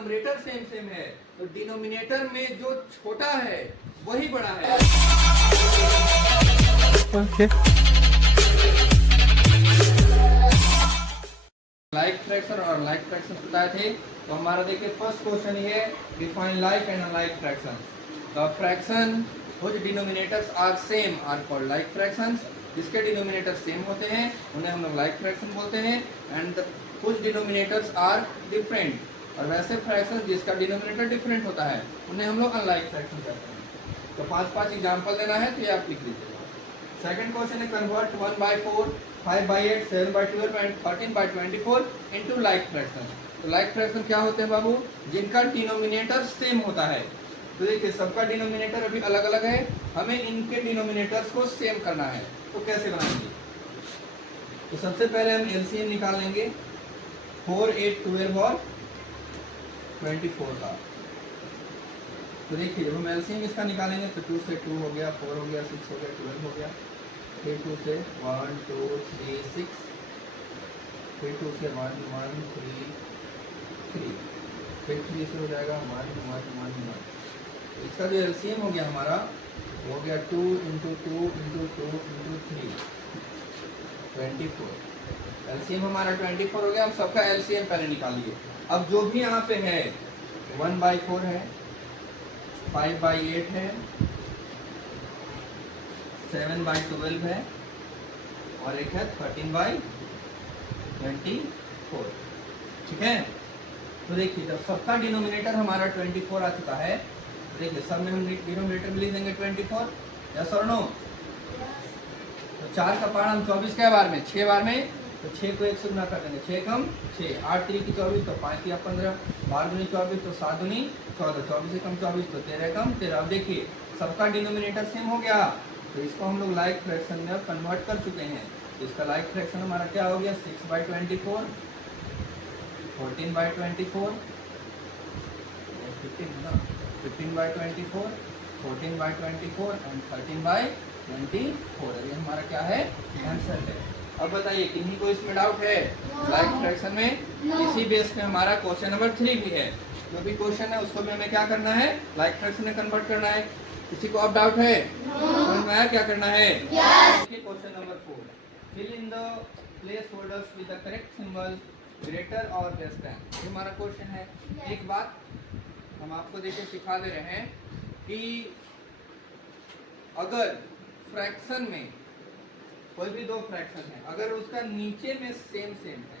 Numerator same same है तो denominator में जो छोटा है वही बड़ा है। ओके। लाइक फ्रैक्शन और लाइक फ्रैक्शन बताए थे, तो हमारा देखिए फर्स्ट क्वेश्चन ये है, define like and unlike fraction. The fraction which denominators are same are called like fractions. जिसके डिनोमिनेटर सेम होते हैं उन्हें हम लोग लाइक फ्रैक्शन बोलते हैं। And which denominators are different, और वैसे फ्रैक्शन जिसका डिनोमिनेटर डिफरेंट होता है उन्हें हम लोग अनलाइक फ्रैक्शन कहते हैं। तो 5 एग्जाम्पल देना है, तो ये आप लिख लीजिएगा। सेकंड क्वेश्चन है, convert 1/4, 5/8, 7/12 and 13/24 into like fraction. तो लाइक फ्रैक्शन क्या होते हैं बाबू? जिनका डिनोमिनेटर सेम होता है। तो देखिए सबका डिनोमिनेटर अभी अलग अलग है, हमें इनके डिनोमिनेटर्स को सेम करना है। तो कैसे बनाएंगे? तो सबसे पहले हम एलसीएम निकाल लेंगे 4, 8, 12 और 24 का। तो देखिए जब हम एलसीएम इसका निकालेंगे तो 2 से 2 हो गया, 4 हो गया, 6 हो गया, 12 हो गया, फिर 2 से 1, 2, 3, 6, फिर 2 से 1, 1, 3, 3, फिर 3 से हो जाएगा 1, 1, 1, 1। इसका जो एलसीएम हो गया हमारा वो हो गया 2 × 2 × 2 × 3, 24। एलसीएम हमारा 24 हो गया। हम सबका एलसीएम पहले निकालिए। अब जो भी यहाँ पे है 1/4 है, 5/8 है, 7/12 है और एक है 13/24। ठीक है। तो देखिए जब सबका डिनोमिनेटर हमारा 24 आ चुका है, देखिए सब में हम डिनोमिनेटर में लिख देंगे 24। यस और नो? तो 4 का पहाड़ हम 24 के बार में 6 बार में, तो 6 को 1 से गुना कर देंगे, 6 कम 6, 8 3 की 24, तो 5 या 15, 12 दूनी 24, तो 7 दूनी 14, 24 से कम 24, तो 13 कम 13। अब देखिए सबका डिनोमिनेटर सेम हो गया, तो इसको हम लोग लाइक फ्रैक्शन में कन्वर्ट कर चुके हैं। तो इसका लाइक फ्रैक्शन हमारा क्या हो गया? 6/24, 14/24, 15/24, 14/24 एंड 13/24। ये हमारा क्या है? आंसर है। अब बताइए किन्हीं को इसमें डाउट है? लाइक फ्रैक्शन में इसी बेस पे हमारा क्वेश्चन नंबर 3 भी है। जो भी क्वेश्चन है उसको भी हमें क्या करना है? लाइक फ्रैक्शन में कन्वर्ट करना है। किसी को अब डाउट है? समझ में आया क्या करना है? Question number 4, fill in the place holders with the correct symbol greater और लेस देन। ये हमारा क्वेश्चन है। एक बात हम आपको देखिए सिखा दे रहे हैं कि अगर फ्रैक्शन में कोई भी 2 फ्रैक्शन है, अगर उसका नीचे में सेम सेम है,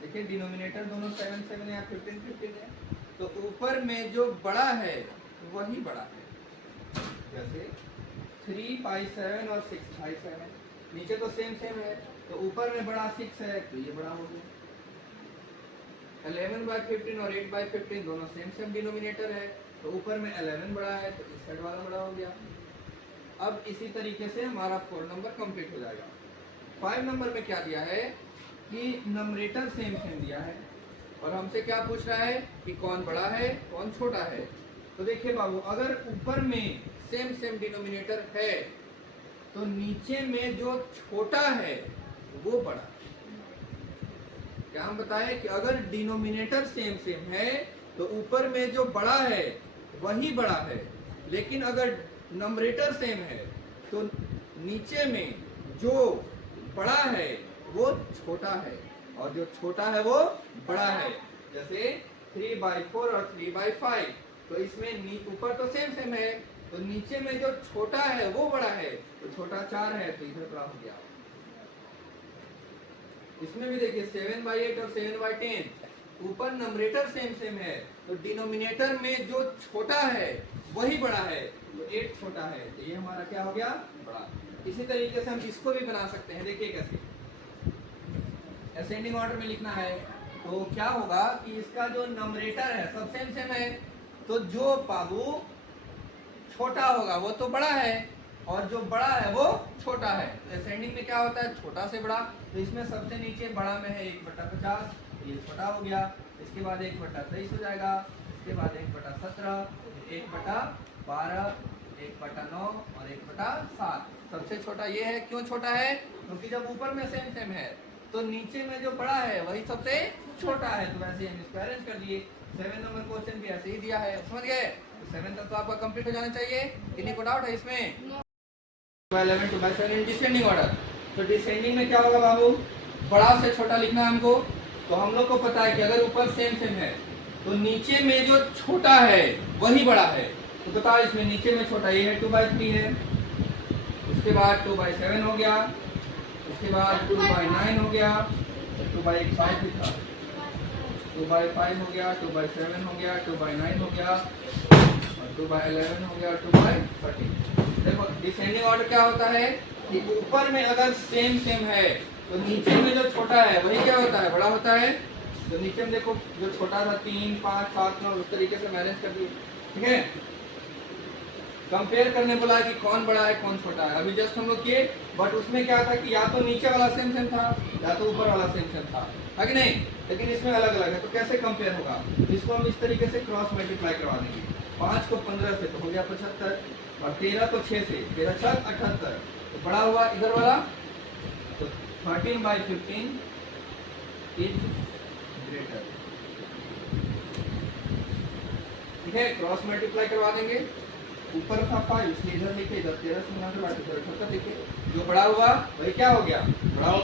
देखिए डिनोमिनेटर दोनों 7 7 या 15 15 है, तो ऊपर में जो बड़ा है वही बड़ा है। जैसे 3/7 और 6/7, नीचे तो सेम सेम है, तो ऊपर में बड़ा 6 है तो ये बड़ा हो गया। 11/15 और 8/15 दोनों सेम सेम डिनोमिनेटर है, तो ऊपर में 11 बड़ा है तो इस साइड वाला बड़ा हो गया। अब इसी तरीके से हमारा 4 नंबर कंप्लीट हो जाएगा। 5 नंबर में क्या दिया है कि नंबरेटर सेम सेम दिया है, और हमसे क्या पूछ रहा है कि कौन बड़ा है कौन छोटा है। तो देखिए बाबू, अगर ऊपर में सेम सेम डिनोमिनेटर है तो नीचे में जो छोटा है वो बड़ा। क्या हम बताएं कि अगर डिनोमिनेटर सेम सेम है तो ऊपर में जो बड़ा है वही बड़ा है, लेकिन अगर नंबरेटर सेम है तो नीचे में जो बड़ा है वो छोटा है और जो छोटा है वो बड़ा है। जैसे 3/4 और 3/5, तो इसमें ऊपर तो सेम सेम है, तो नीचे में जो छोटा है वो बड़ा है, तो छोटा 4 है तो इधर बड़ा हो गया। इसमें भी देखिए 7/8 और 7/10, ऊपर नंबरेटर सेम सेम है, तो डिनोमिनेटर में जो छोटा है वही बड़ा है, तो 8 छोटा है, तो ये हमारा क्या हो गया? बड़ा। इसी तरीके से हम इसको भी बना सकते हैं। देखिए कैसे, असेंडिंग ऑर्डर में लिखना है, तो क्या होगा कि इसका जो नंबरेटर है सब सेम सेम है, तो जो बाबू छोटा होगा वो तो बड़ा है और जो बड़ा है वो छोटा है। तो असेंडिंग में क्या होता है? छोटा से बड़ा। तो इसमें सबसे नीचे बड़ा में है 1/50, ये छोटा हो गया। इसके बाद 1/23 हो जाएगा, इसके बाद 1/17, 1/12, 1/9 और 1/7। सबसे छोटा ये है। क्यों छोटा है? क्योंकि जब ऊपर में सेम है तो नीचे में जो बड़ा है वही सबसे छोटा है। तो वैसे हम इसको अरेंज कर दिए। 7 नंबर क्वेश्चन भी ऐसे ही दिया है, समझ गए? 7 तक तो आपका कंप्लीट हो जाना चाहिए। किन्हीं को डाउट है इसमें? 11 2 by 7 इन डिसेंडिंग ऑर्डर। तो डिसेंडिंग में क्या होगा बाबू? बड़ा से छोटा लिखना है हमको। तो हम लोग को पता है कि अगर ऊपर सेम सेम है तो नीचे में जो छोटा है वही बड़ा है। तो बताओ इसमें नीचे में छोटा ये है 2 by 3 है, उसके बाद 2 by 7 हो गया, उसके बाद 2 by 9 हो गया, 2 by 5 भी था, 2 by 5 हो गया, 2 by 7 हो गया, 2 by 9 हो गया, और 2 by 11 हो गया, 2 by 13। देखो डिसेंडिंग ऑर्डर क्या होता है कि ऊपर में अगर सेम सेम है तो नीचे में जो छोटा है वही क्या होता है? बड़ा होता है। तो नीचे में देखो जो छोटा था 3 5 7 9 उस तरीके से मैनेज कर दिए, ठीक है। कंपेयर करने बोला है कि कौन बड़ा है कौन छोटा है, अभी जस्ट हम लोग किए। बट उसमें क्या था कि या तो नीचे वाला सेम सेम था या तो ऊपर वाला सेम सेम था, है कि नहीं? लेकिन इसमें अलग अलग है। तो कैसे कंपेयर होगा? इसको हम इस तरीके से क्रॉस मल्टीप्लाई करवा देंगे। 5 को 15 से तो हो गया 75, और 13 को 6 से, 13 6 78। तो बड़ा हुआ इधर वाला, तो 13 by 15 इज ग्रेटर, ठीक है। क्रॉस मल्टीप्लाई करवा देंगे। ऊपर था 5 इसलिए इधर लिखे, इधर 13 से 78 लिखे। जो बड़ा हुआ वही क्या हो गया? बड़ा